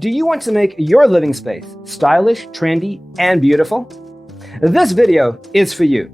Do you want to make your living space stylish, trendy, and beautiful? This video is for you.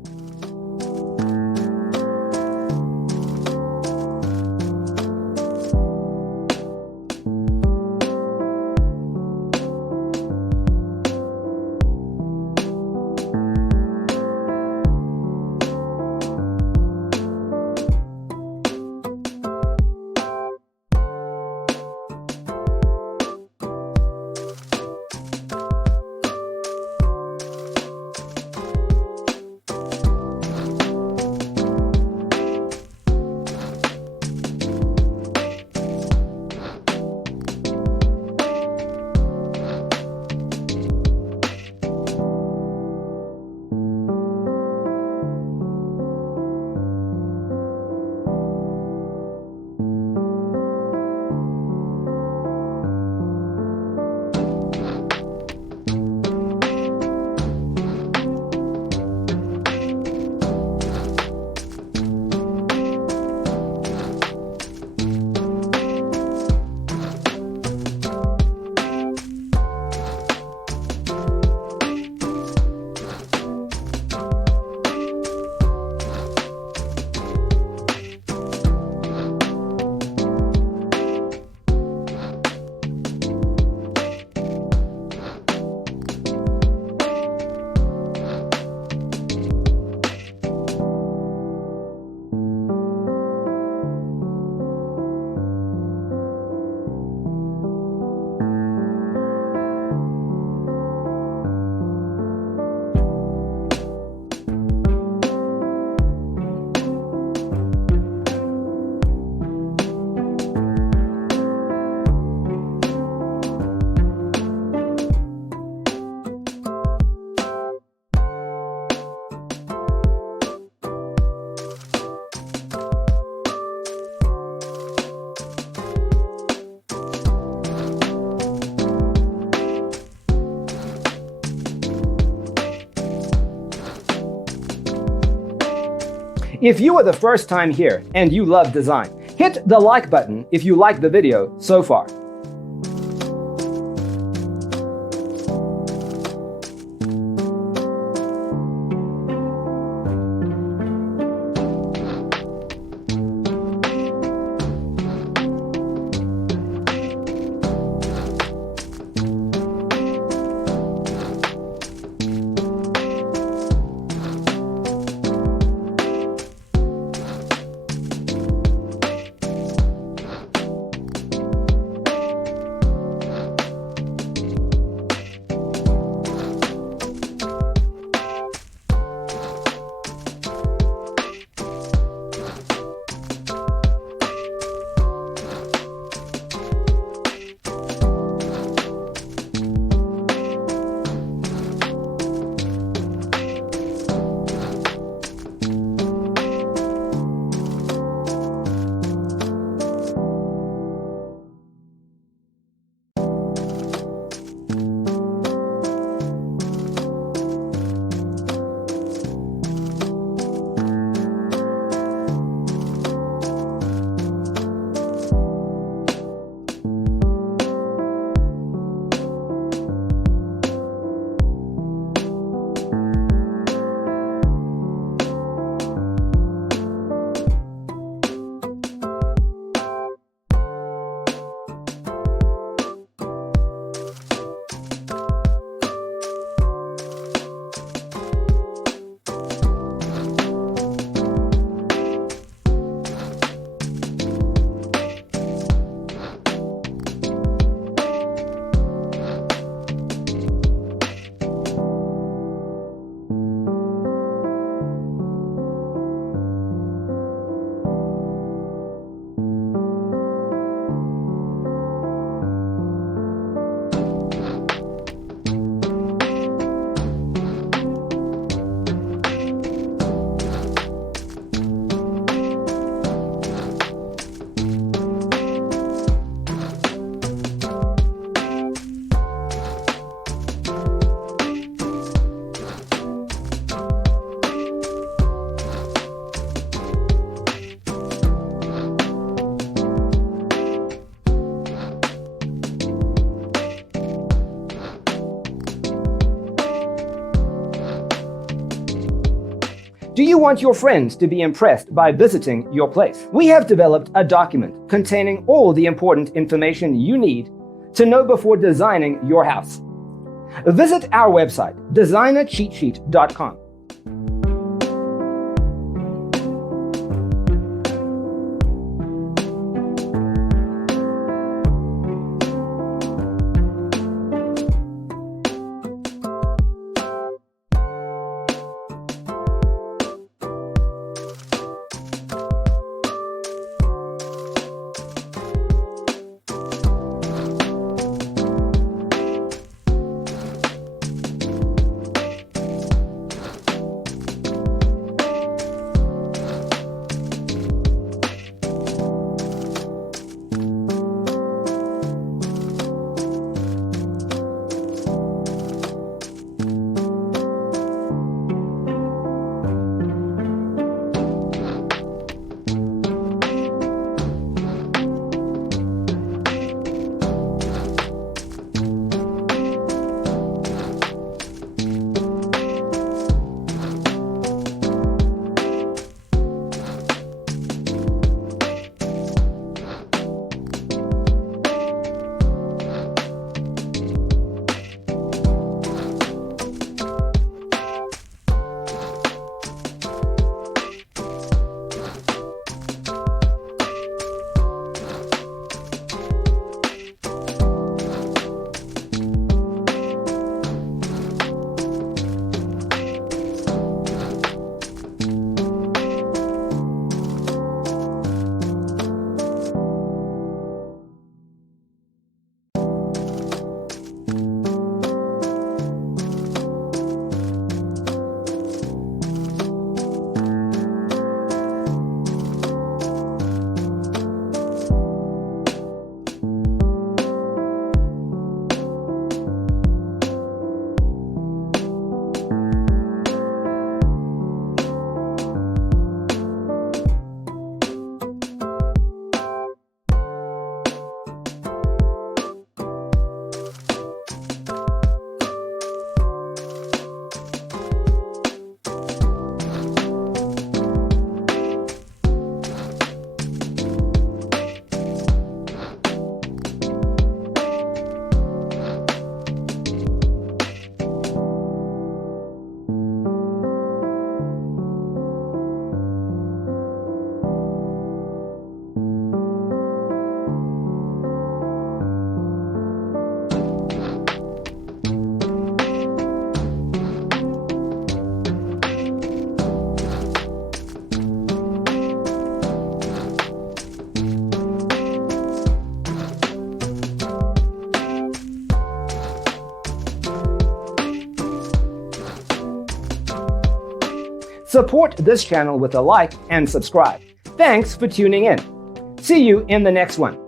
If you are the first time here and you love design, hit the like button if you like the video so far. Do you want your friends to be impressed by visiting your place? We have developed a document containing all the important information you need to know before designing your house. Visit our website, designercheatsheet.com. Support this channel with a like and subscribe. Thanks for tuning in. See you in the next one.